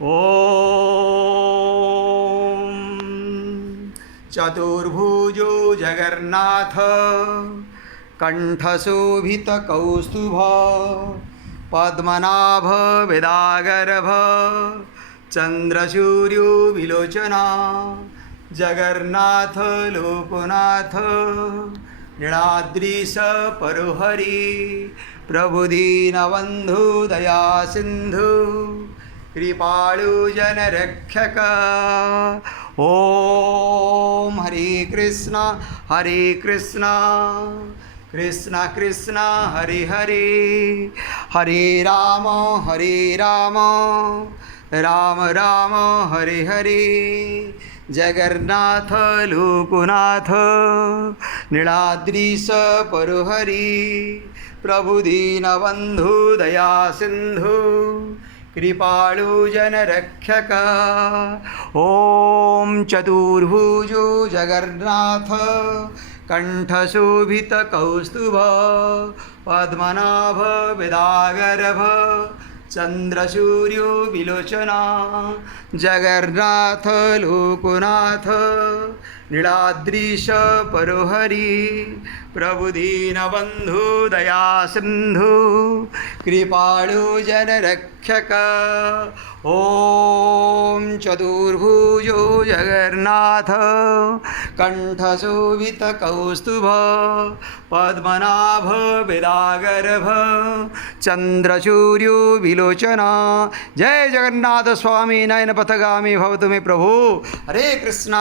ॐ चतुर्भुजो जगन्नाथ कण्ठशोभितकौस्तुभ पद्मनाभ वेदागर्भ चन्द्रसूर्यो विलोचना जगन्नाथ लोकनाथ नीलाद्रीश परोहरि प्रभुदीनबन्धु दया सिन्धु कृपाळु जनरक्षक। ॐ हरे कृष्ण कृष्ण कृष्ण हरे हरे, हरे राम राम राम हरे हरे। जगन्नाथ लोकनाथ नीलाद्रीश परोहरि प्रभुदीनबन्धु दया सिन्धु कृपाळु जनरक्षक। ॐ चतुर्भुजो जगन्नाथ कण्ठशोभितकौस्तुभ पद्मनाभ वेदागर्भ चन्द्रसूर्यो विलोचना जगन्नाथ लोकनाथ नीलाद्रीश परोहरि प्रभुदीनबन्धु दया सिन्धु कृपाळु जनरक्षक। ॐ चतुर्भुजो जगन्नाथ कण्ठशोभितकौस्तुभ पद्मनाभ वेदागर्भ चन्द्रसूर्यो विलोचना। जय जगन्नाथ स्वामी नयन पथगामी भवतु मे प्रभु। हरे कृष्ण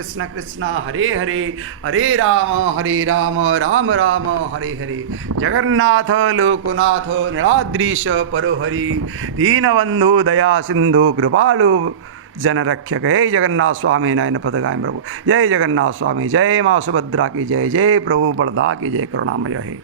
कृष्ण कृष्ण हरे हरे, हरे राम राम राम हरे हरे। जगन्नाथ लोकनाथ नीलाद्रीश परोहरि दीनबन्धु दया सिन्धु कृपालु जनरक्षक। जय जगन्नाथ स्वामी नयन पथगामी प्रभु। जय जगन्नाथ स्वामी, जय माँ सुभद्रा की जय, जय प्रभु बलदा की जय, करुणामय है।